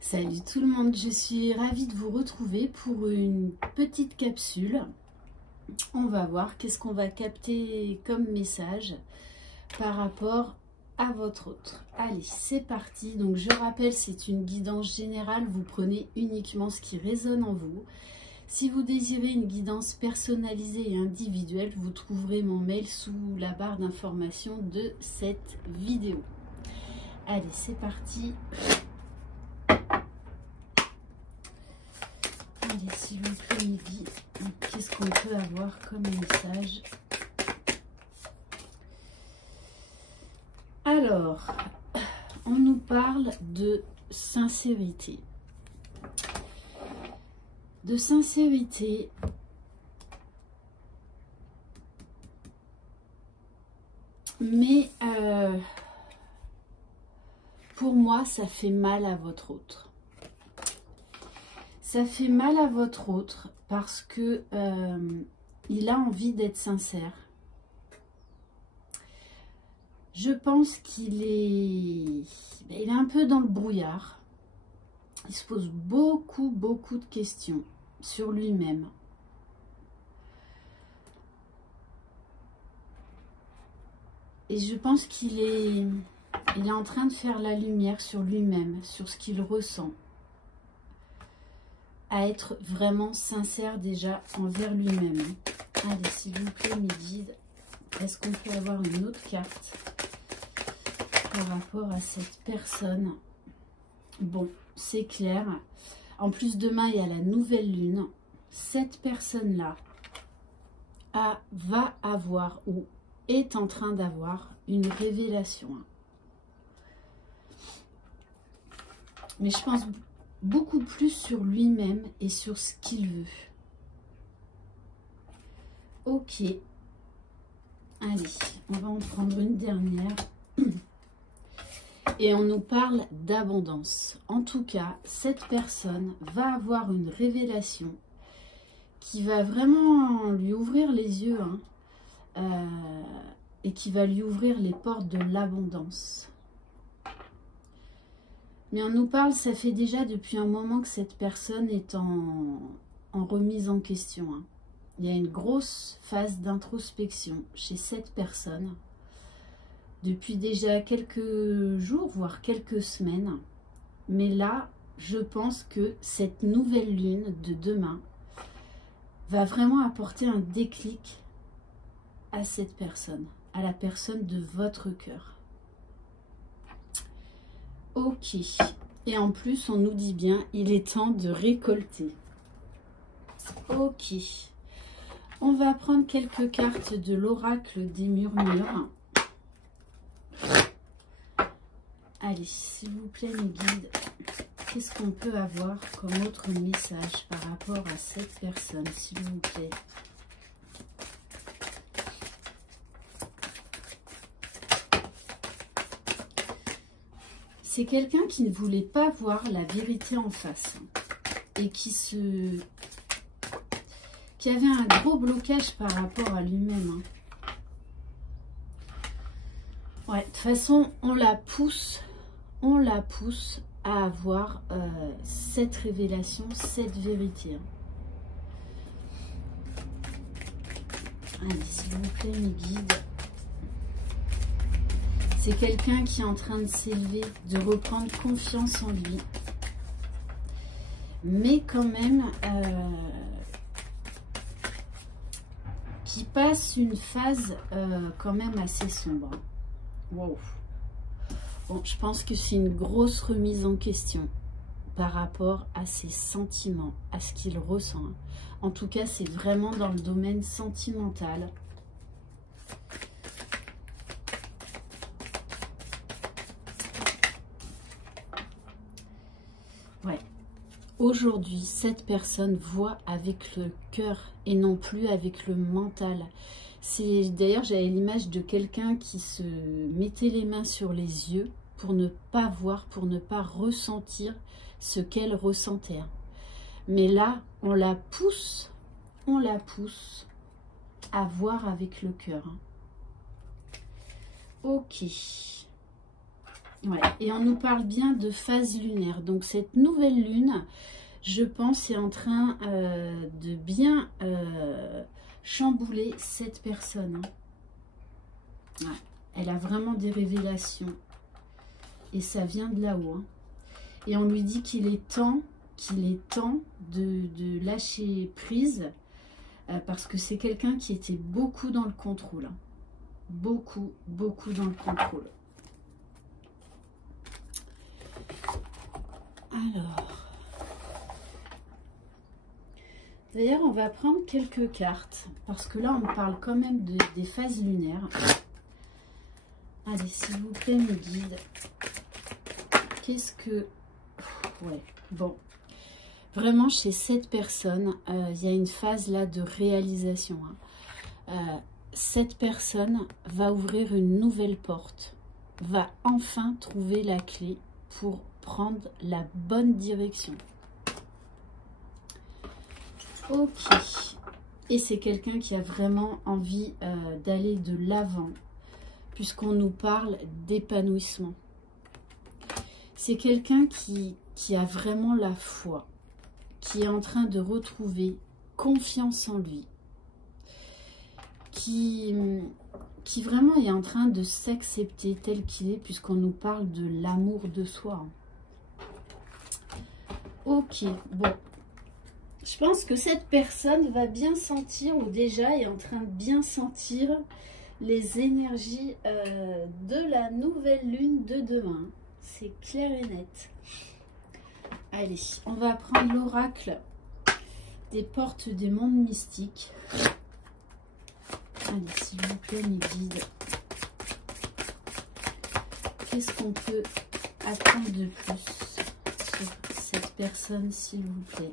Salut tout le monde, je suis ravie de vous retrouver pour une petite capsule. On va voir qu'est-ce qu'on va capter comme message par rapport à votre autre. Allez, c'est parti. Donc je rappelle, c'est une guidance générale, vous prenez uniquement ce qui résonne en vous. Si vous désirez une guidance personnalisée et individuelle, vous trouverez mon mail sous la barre d'information de cette vidéo. Allez, c'est parti. Allez, s'il vous plaît, midi, qu'est-ce qu'on peut avoir comme message? Alors, on nous parle de sincérité. De sincérité, mais pour moi, ça fait mal à votre autre. Ça fait mal à votre autre parce que il a envie d'être sincère. Je pense qu'il est un peu dans le brouillard. Il se pose beaucoup de questions sur lui-même. Et je pense qu'il est en train de faire la lumière sur lui-même, sur ce qu'il ressent. À être vraiment sincère déjà envers lui-même. Allez, s'il vous plaît, mes guides, est-ce qu'on peut avoir une autre carte par rapport à cette personne? Bon, c'est clair. En plus, demain, il y a la nouvelle lune. Cette personne-là va avoir ou est en train d'avoir une révélation. Mais je pense beaucoup plus sur lui-même et sur ce qu'il veut. Ok. Allez, on va en prendre une dernière. Et on nous parle d'abondance. En tout cas, cette personne va avoir une révélation qui va vraiment lui ouvrir les yeux et qui va lui ouvrir les portes de l'abondance. Mais on nous parle, ça fait déjà depuis un moment que cette personne est en remise en question. Il y a une grosse phase d'introspection chez cette personne. Depuis déjà quelques jours, voire quelques semaines. Mais là, je pense que cette nouvelle lune de demain va vraiment apporter un déclic à cette personne, à la personne de votre cœur. Ok, et en plus on nous dit bien, il est temps de récolter. Ok, on va prendre quelques cartes de l'oracle des murmures. Allez, s'il vous plaît mes guides, qu'est-ce qu'on peut avoir comme autre message par rapport à cette personne, s'il vous plaît? C'est quelqu'un qui ne voulait pas voir la vérité en face et qui avait un gros blocage par rapport à lui-même. Ouais, de toute façon, on la pousse à avoir cette révélation, cette vérité. Allez, s'il vous plaît, mes guides. C'est quelqu'un qui est en train de s'élever, de reprendre confiance en lui. Mais quand même, qui passe une phase quand même assez sombre. Wow. Bon, je pense que c'est une grosse remise en question par rapport à ses sentiments, à ce qu'il ressent. En tout cas, c'est vraiment dans le domaine sentimental. Ouais. Aujourd'hui, cette personne voit avec le cœur et non plus avec le mental. D'ailleurs, j'avais l'image de quelqu'un qui se mettait les mains sur les yeux pour ne pas voir, pour ne pas ressentir ce qu'elle ressentait. Mais là, on la pousse à voir avec le cœur. Ok. Ouais. Et on nous parle bien de phase lunaire. Donc cette nouvelle lune, je pense, est en train de bien chambouler cette personne. Ouais. Elle a vraiment des révélations. Et ça vient de là-haut. Hein. Et on lui dit qu'il est temps de lâcher prise. Parce que c'est quelqu'un qui était beaucoup dans le contrôle. Hein. Beaucoup dans le contrôle. Alors, d'ailleurs, on va prendre quelques cartes, parce que là, on parle quand même des phases lunaires. Allez, s'il vous plaît, mes guides. Qu'est-ce que... Ouais, bon. Vraiment, chez cette personne, il y a une phase là de réalisation. Hein. Cette personne va ouvrir une nouvelle porte, va enfin trouver la clé pour prendre la bonne direction. Ok. Et c'est quelqu'un qui a vraiment envie d'aller de l'avant, puisqu'on nous parle d'épanouissement. C'est quelqu'un qui a vraiment la foi, qui est en train de retrouver confiance en lui, qui vraiment est en train de s'accepter tel qu'il est, puisqu'on nous parle de l'amour de soi. Ok, bon. Je pense que cette personne va bien sentir, ou déjà est en train de bien sentir, les énergies de la nouvelle lune de demain. C'est clair et net. Allez, on va prendre l'oracle des portes des mondes mystiques. Allez, s'il vous plaît, mes guides. Qu'est-ce qu'on peut attendre de plus sur cette personne, s'il vous plaît?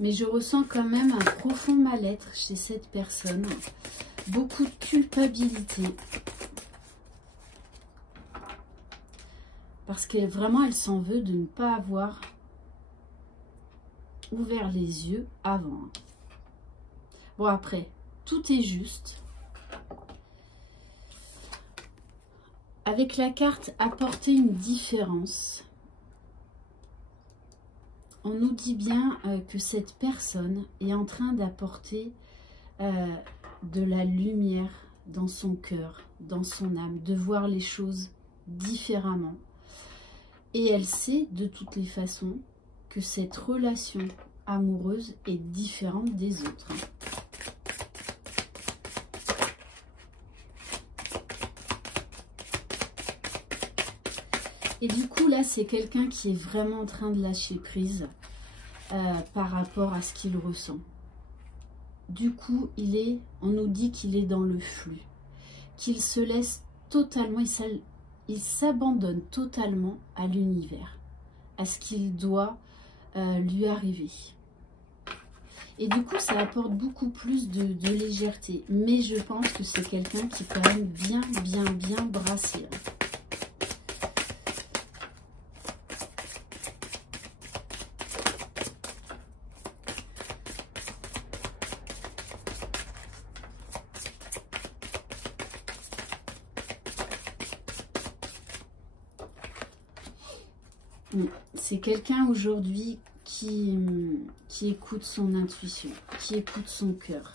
Mais je ressens quand même un profond mal-être chez cette personne. Beaucoup de culpabilité. Parce que vraiment, elle s'en veut de ne pas avoir ouvert les yeux avant. Bon, après, tout est juste. Avec la carte apporter une différence, on nous dit bien que cette personne est en train d'apporter de la lumière dans son cœur, dans son âme, de voir les choses différemment. Et elle sait de toutes les façons que cette relation amoureuse est différente des autres. Et du coup, là, c'est quelqu'un qui est vraiment en train de lâcher prise par rapport à ce qu'il ressent. Du coup, on nous dit qu'il est dans le flux, qu'il se laisse totalement, il s'abandonne totalement à l'univers, à ce qu'il doit lui arriver. Et du coup, ça apporte beaucoup plus de légèreté. Mais je pense que c'est quelqu'un qui est quand même bien brassé. C'est quelqu'un aujourd'hui qui écoute son intuition, qui écoute son cœur.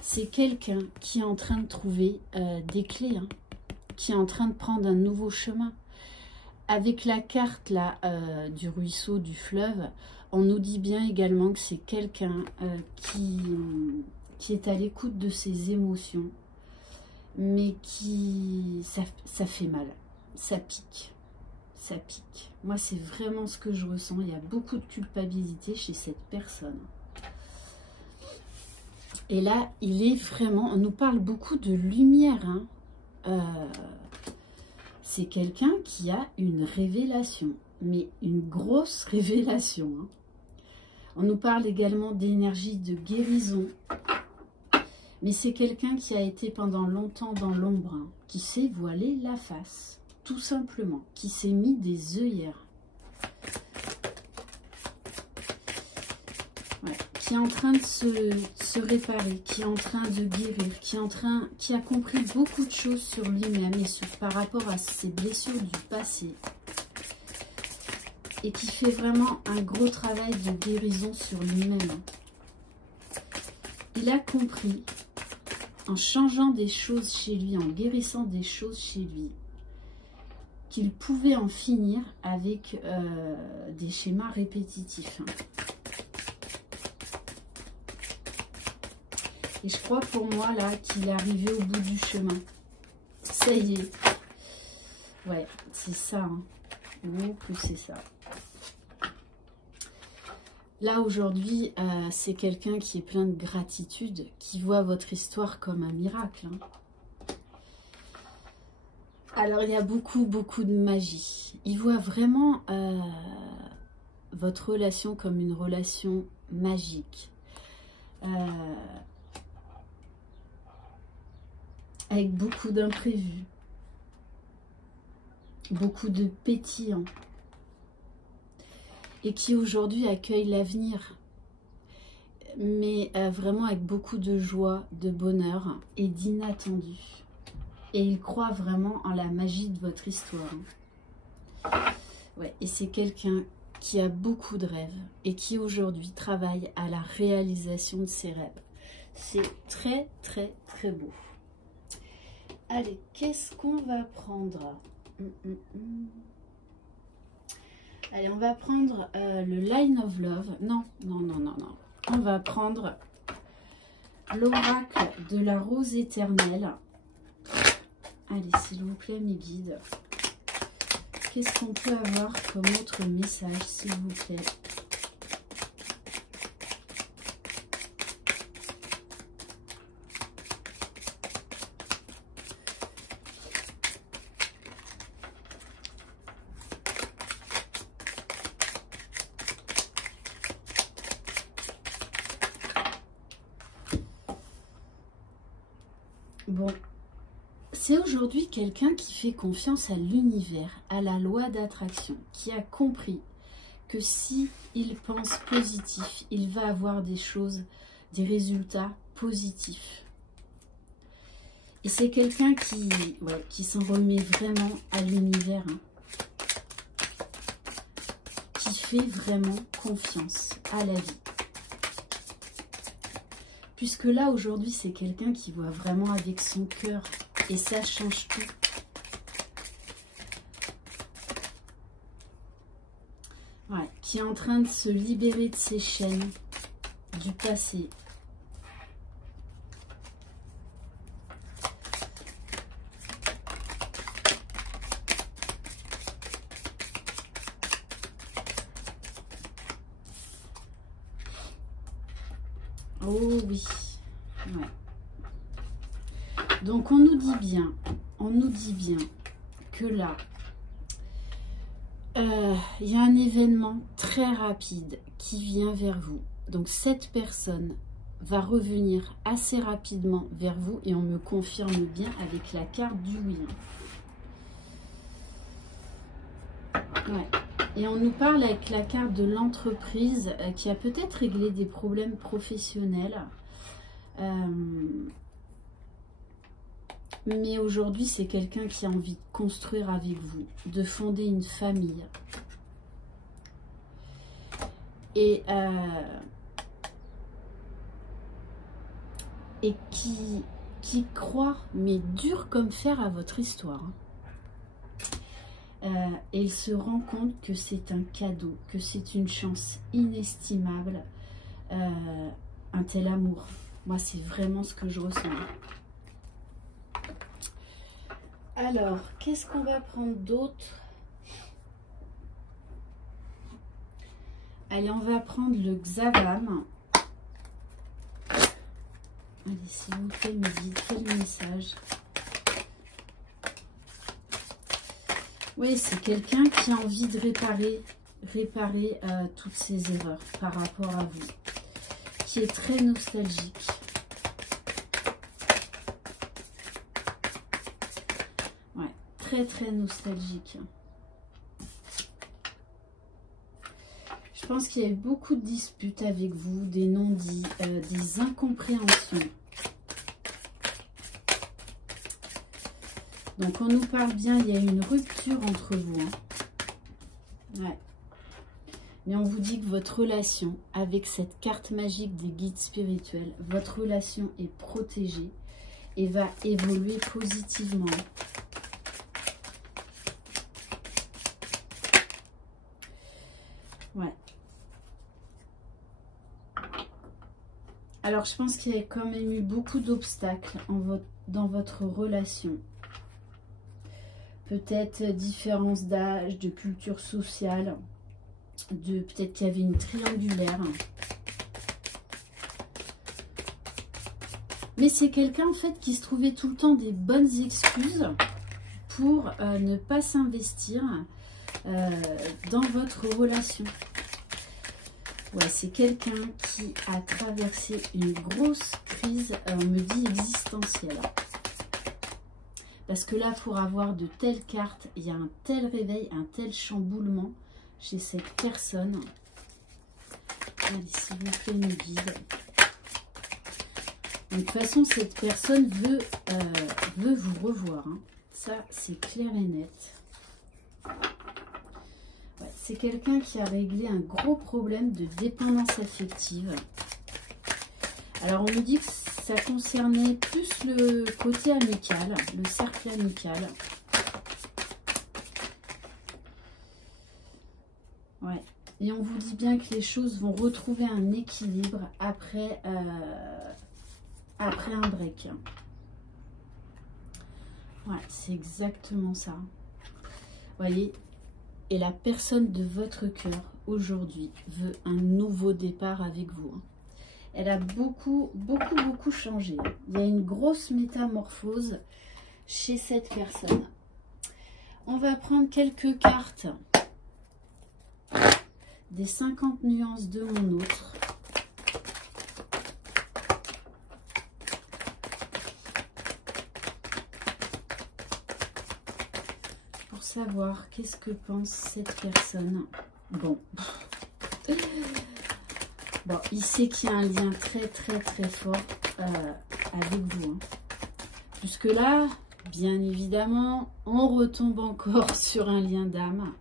C'est quelqu'un qui est en train de trouver des clés, hein, qui est en train de prendre un nouveau chemin. Avec la carte là du ruisseau, du fleuve, on nous dit bien également que c'est quelqu'un qui est à l'écoute de ses émotions, mais ça fait mal, ça pique. Ça pique. Moi, c'est vraiment ce que je ressens. Il y a beaucoup de culpabilité chez cette personne. Et là, il est vraiment... On nous parle beaucoup de lumière. Hein. C'est quelqu'un qui a une révélation. Mais une grosse révélation. Hein. On nous parle également d'énergie de guérison. Mais c'est quelqu'un qui a été pendant longtemps dans l'ombre. Hein, qui s'est voilé la face. Tout simplement, qui s'est mis des œillères. Ouais, qui est en train de se réparer, qui est en train de guérir, qui a compris beaucoup de choses sur lui-même et par rapport à ses blessures du passé. Et qui fait vraiment un gros travail de guérison sur lui-même. Il a compris, en changeant des choses chez lui, en guérissant des choses chez lui, qu'il pouvait en finir avec des schémas répétitifs. Et je crois pour moi là qu'il est arrivé au bout du chemin. Ça y est. Ouais, c'est ça. Hein. Oh, que c'est ça. Là aujourd'hui, c'est quelqu'un qui est plein de gratitude, qui voit votre histoire comme un miracle. Hein. Alors il y a beaucoup de magie. Il voit vraiment votre relation comme une relation magique. Avec beaucoup d'imprévus, beaucoup de pétillants, et qui aujourd'hui accueille l'avenir, mais vraiment avec beaucoup de joie, de bonheur et d'inattendu. Et il croit vraiment en la magie de votre histoire. Ouais, et c'est quelqu'un qui a beaucoup de rêves et qui aujourd'hui travaille à la réalisation de ses rêves. C'est très beau. Allez, qu'est-ce qu'on va prendre? Allez, on va prendre le Line of Love. Non. On va prendre l'oracle de la rose éternelle. Allez, s'il vous plaît, mes guides. Qu'est-ce qu'on peut avoir comme autre message, s'il vous plaît? Bon, c'est aujourd'hui quelqu'un qui fait confiance à l'univers, à la loi d'attraction, qui a compris que si il pense positif, il va avoir des choses, des résultats positifs. Et c'est quelqu'un qui s'en remet vraiment à l'univers, hein, qui fait vraiment confiance à la vie. Puisque là, aujourd'hui, c'est quelqu'un qui voit vraiment avec son cœur. Et ça change tout. Ouais, qui est en train de se libérer de ses chaînes du passé. Oh oui, ouais. Donc on nous dit bien que là, il y a un événement très rapide qui vient vers vous. Donc cette personne va revenir assez rapidement vers vous et on me confirme bien avec la carte du oui. Ouais. Et on nous parle avec la carte de l'entreprise qui a peut-être réglé des problèmes professionnels. Mais aujourd'hui, c'est quelqu'un qui a envie de construire avec vous, de fonder une famille. Et qui croit, mais dur comme fer, à votre histoire. Et il se rend compte que c'est un cadeau, que c'est une chance inestimable, un tel amour. Moi, c'est vraiment ce que je ressens. Alors, qu'est-ce qu'on va prendre d'autre? Allez, on va prendre le Xavam. Allez, s'il vous plaît, me dites quel message. Oui, c'est quelqu'un qui a envie de réparer toutes ses erreurs par rapport à vous, qui est très nostalgique. Ouais, très nostalgique. Je pense qu'il y a eu beaucoup de disputes avec vous, des non-dits, des incompréhensions. Donc, on nous parle bien, il y a eu une rupture entre vous. Hein. Ouais. Mais on vous dit que votre relation, avec cette carte magique des guides spirituels, votre relation est protégée et va évoluer positivement. Ouais. Alors, je pense qu'il y a quand même eu beaucoup d'obstacles dans votre relation. Peut-être différence d'âge, de culture sociale, peut-être qu'il y avait une triangulaire. Mais c'est quelqu'un en fait qui se trouvait tout le temps des bonnes excuses pour ne pas s'investir dans votre relation. Ouais, c'est quelqu'un qui a traversé une grosse crise, on me dit existentielle. Parce que là, pour avoir de telles cartes, il y a un tel réveil, un tel chamboulement chez cette personne. Allez, s'il vous plaît, mes guides. Donc, de toute façon, cette personne veut vous revoir. Hein. Ça, c'est clair et net. Ouais, c'est quelqu'un qui a réglé un gros problème de dépendance affective. Alors, on nous dit que ça concernait plus le côté amical, le cercle amical. Ouais. Et on vous dit bien que les choses vont retrouver un équilibre après un break. Ouais, c'est exactement ça. Voyez, et la personne de votre cœur aujourd'hui veut un nouveau départ avec vous. Elle a beaucoup changé. Il y a une grosse métamorphose chez cette personne. On va prendre quelques cartes des 50 nuances de mon autre. Pour savoir qu'est-ce que pense cette personne. Bon. Bon, il sait qu'il y a un lien très fort avec vous. Hein. Jusque là, bien évidemment, on retombe encore sur un lien d'âme.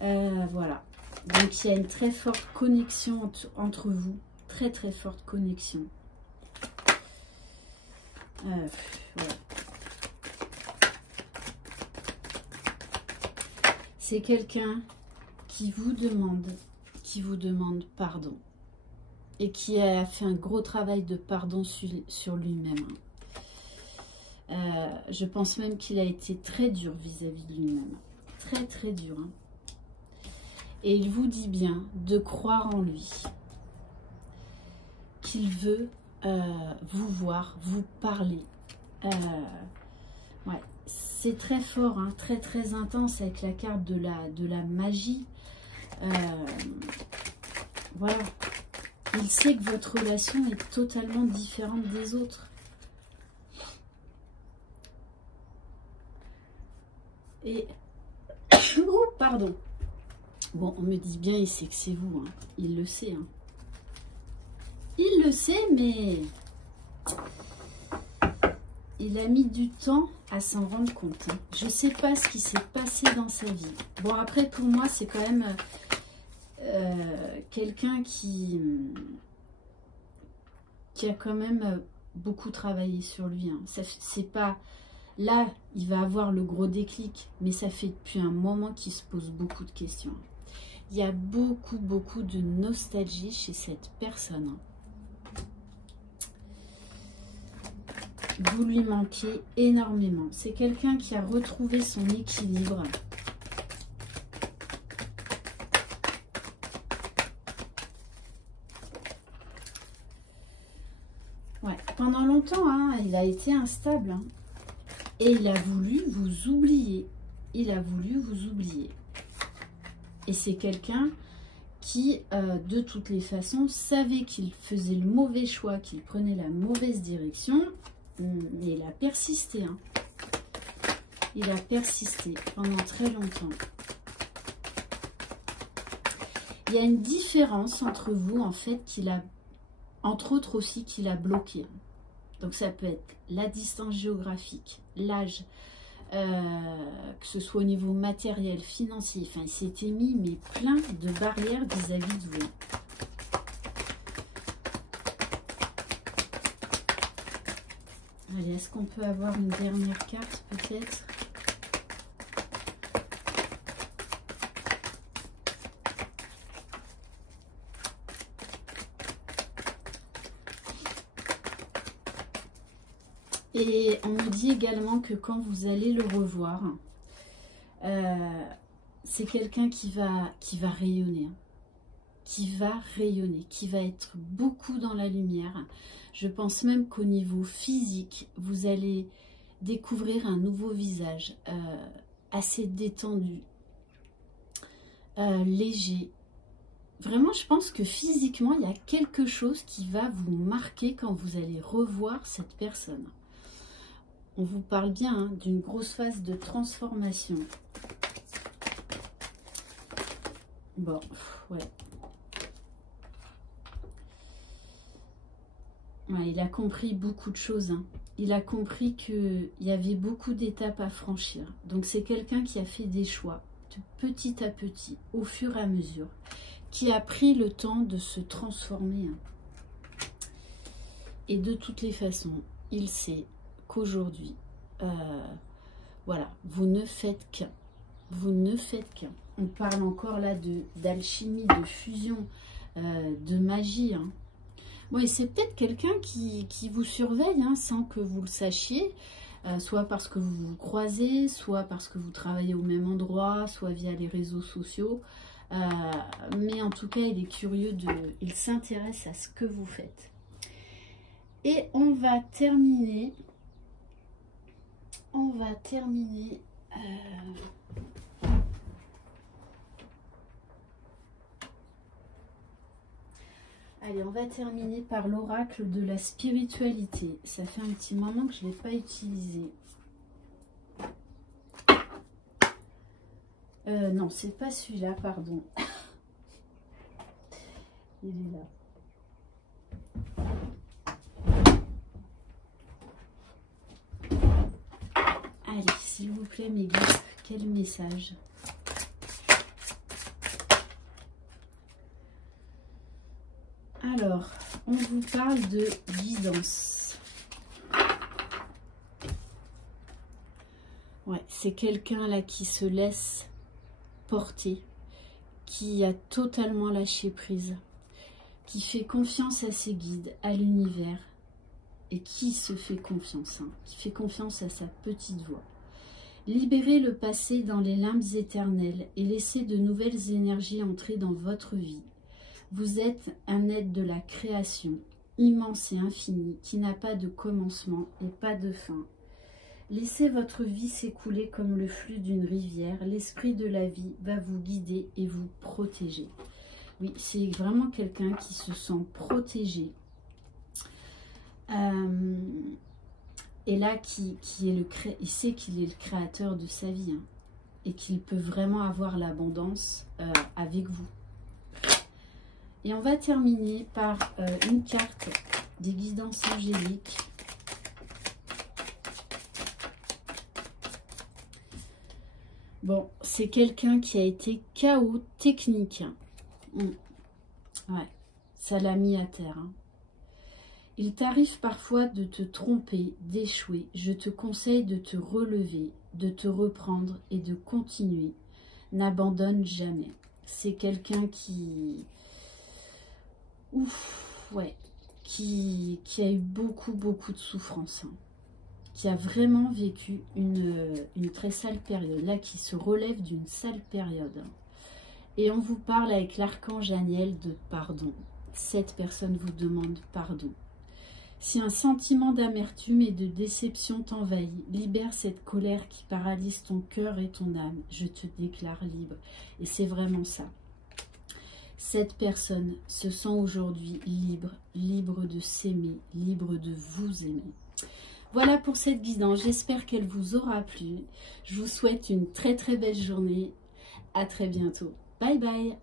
Voilà. Donc, il y a une très forte connexion entre vous. Très forte connexion. Voilà. C'est quelqu'un qui vous demande pardon. Et qui a fait un gros travail de pardon sur lui-même. Je pense même qu'il a été très dur vis-à-vis de lui-même. Très dur. Hein. Et il vous dit bien de croire en lui. Qu'il veut vous voir, vous parler. Ouais, c'est très fort, hein, très intense avec la carte de la magie. Voilà. Il sait que votre relation est totalement différente des autres. Et... oh, pardon. Bon, on me dit bien, il sait que c'est vous. Hein. Il le sait. Hein. Il le sait, mais... il a mis du temps à s'en rendre compte. Hein. Je ne sais pas ce qui s'est passé dans sa vie. Bon, après, pour moi, c'est quand même... quelqu'un qui a quand même beaucoup travaillé sur lui. Hein. C'est pas là, il va avoir le gros déclic, mais ça fait depuis un moment qu'il se pose beaucoup de questions. Il y a beaucoup de nostalgie chez cette personne. Vous lui manquez énormément. C'est quelqu'un qui a retrouvé son équilibre. Ouais, pendant longtemps, hein, il a été instable. Hein, et il a voulu vous oublier. Il a voulu vous oublier. Et c'est quelqu'un qui, de toutes les façons, savait qu'il faisait le mauvais choix, qu'il prenait la mauvaise direction. Mais il a persisté. Hein. Il a persisté pendant très longtemps. Il y a une différence entre vous, en fait, qu'il a, entre autres aussi, qu'il a bloqué. Donc ça peut être la distance géographique, l'âge, que ce soit au niveau matériel, financier. Enfin, il s'était mis mais plein de barrières vis-à-vis de vous. Allez, est-ce qu'on peut avoir une dernière carte peut-être? Et on nous dit également que quand vous allez le revoir, c'est quelqu'un qui va rayonner, qui va être beaucoup dans la lumière. Je pense même qu'au niveau physique, vous allez découvrir un nouveau visage, assez détendu, léger. Vraiment, je pense que physiquement, il y a quelque chose qui va vous marquer quand vous allez revoir cette personne. On vous parle bien hein, d'une grosse phase de transformation. Bon, ouais. Ouais, il a compris beaucoup de choses. Hein. Il a compris qu'il y avait beaucoup d'étapes à franchir. Donc c'est quelqu'un qui a fait des choix de petit à petit, au fur et à mesure, qui a pris le temps de se transformer. Hein. Et de toutes les façons, il sait qu'aujourd'hui, voilà, vous ne faites qu'un. Vous ne faites qu'un. On parle encore là d'alchimie, de fusion, de magie. Hein. Bon, et c'est peut-être quelqu'un qui vous surveille hein, sans que vous le sachiez, soit parce que vous vous croisez, soit parce que vous travaillez au même endroit, soit via les réseaux sociaux. Mais en tout cas, il est curieux, il s'intéresse à ce que vous faites. Et on va terminer. Allez, on va terminer par l'oracle de la spiritualité. Ça fait un petit moment que je ne l'ai pas utilisé. Non, c'est pas celui-là, pardon. Il est là. Allez, s'il vous plaît, mes guides, quel message? Alors, on vous parle de guidance. Ouais, c'est quelqu'un là qui se laisse porter, qui a totalement lâché prise, qui fait confiance à ses guides, à l'univers, et qui se fait confiance, hein, qui fait confiance à sa petite voix. Libérez le passé dans les limbes éternelles et laissez de nouvelles énergies entrer dans votre vie. Vous êtes un être de la création, immense et infini, qui n'a pas de commencement et pas de fin. Laissez votre vie s'écouler comme le flux d'une rivière. L'esprit de la vie va vous guider et vous protéger. Oui, c'est vraiment quelqu'un qui se sent protégé. Et là, il sait qu'il est le créateur de sa vie hein, et qu'il peut vraiment avoir l'abondance avec vous. Et on va terminer par une carte des guidances angéliques. Bon, c'est quelqu'un qui a été KO technique. Ouais, ça l'a mis à terre. Hein. Il t'arrive parfois de te tromper, d'échouer. Je te conseille de te relever, de te reprendre et de continuer. N'abandonne jamais. C'est quelqu'un qui... Ouf, ouais, qui a eu beaucoup de souffrance. Hein. Qui a vraiment vécu une très sale période. Là, qui se relève d'une sale période. Et on vous parle avec l'archange Aniel de pardon. Cette personne vous demande pardon. Si un sentiment d'amertume et de déception t'envahit, libère cette colère qui paralyse ton cœur et ton âme. Je te déclare libre. Et c'est vraiment ça. Cette personne se sent aujourd'hui libre, libre de s'aimer, libre de vous aimer. Voilà pour cette guidance. J'espère qu'elle vous aura plu. Je vous souhaite une très belle journée. À très bientôt. Bye bye.